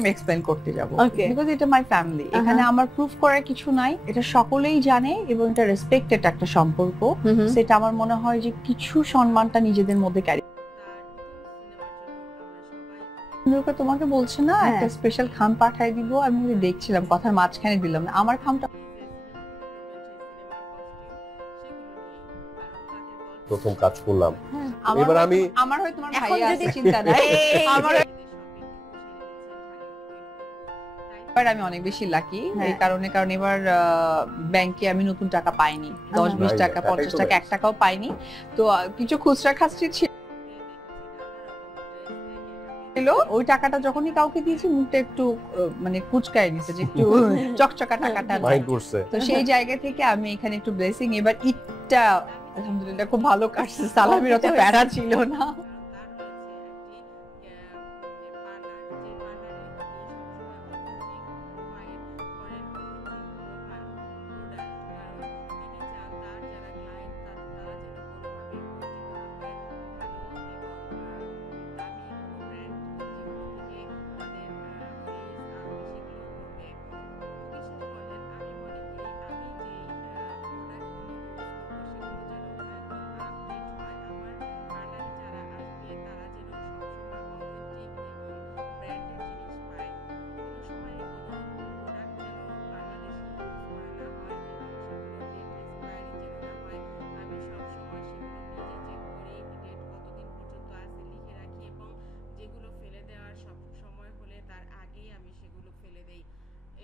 আমি এক্সপ্লেইন করতে যাব বিকজ এটা মাই ফ্যামিলি, এখানে আমার প্রুফ করার কিছু নাই, এটা সকলেই জানে এবং এটা রেসপেক্টেড একটা সম্পর্ক। সেটা আমার মনে হয় যে কিছু সম্মানটা নিজেদের মধ্যে ক্যারি। তোমাকে বলছে না একটা স্পেশাল খাম পাঠাই দিব, আমি দেখছিলাম কথার মাঝখানে দিলাম না আমার খামটা। প্রথম কাজ করলাম, এবার আমি আমার হয় তোমার ভাই আছে চিন্তা নাই, আমার আমি অনেক বেশি লাকি এই কারণে, কারণ এবার ব্যাংকে আমি নতুন টাকা পাইনি, 10-20 টাকা 50 টাকা 1 টাকাও পাইনি। তো কিছু খুচরা খাসরি ছিল, ওই টাকাটা যখনই কাউকে দিয়েছি মুখটা একটু মানে কুচকায় নিছে যে একটু চকচকা টাকাটা মাইন্ড করছে। তো সেই জায়গা থেকে আমি এখানে একটু ব্লেসিং। এবার ঈদটা আলহামদুলিল্লাহ খুব ভালো কাটছে, সালামির অত প্যারা ছিল না।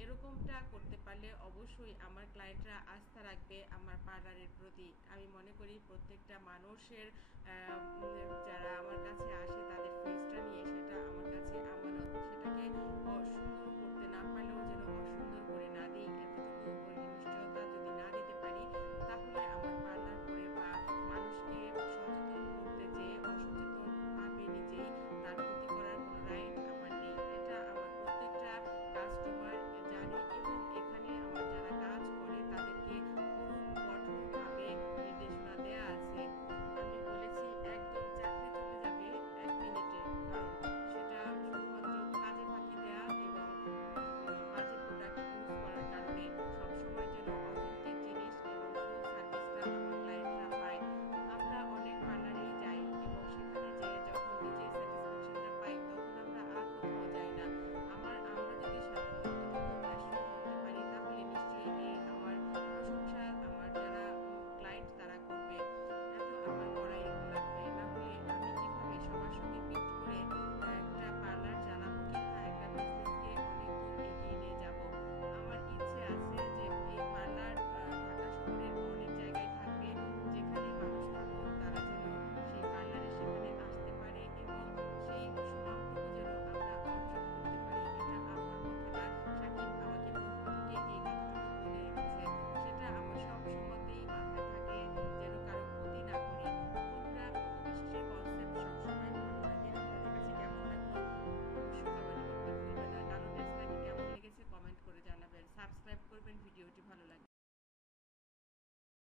এরকমটা করতে পারলে অবশ্যই আমার ক্লায়েন্টরা আস্থা রাখবে আমার পার্লারের প্রতি। আমি মনে করি প্রত্যেকটা মানুষের যারা আমার কাছে আসে তারা